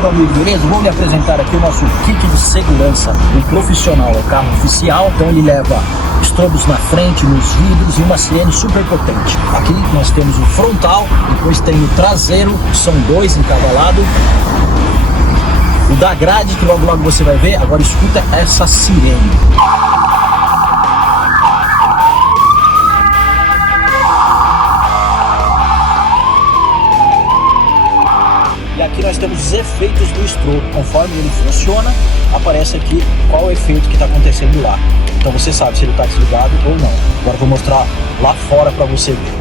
meu amigo, beleza? Vou lhe apresentar aqui o nosso kit de segurança. O profissional é o carro oficial, então ele leva estrobos na frente, nos vidros e uma sirene super potente. Aqui nós temos o frontal, depois tem o traseiro, são 2 em cada lado. O da grade, que logo logo você vai ver. Agora escuta essa sirene. E aqui nós temos os efeitos do estrobo. Conforme ele funciona, aparece aqui qual o efeito que está acontecendo lá. Então você sabe se ele está desligado ou não. Agora eu vou mostrar lá fora para você ver.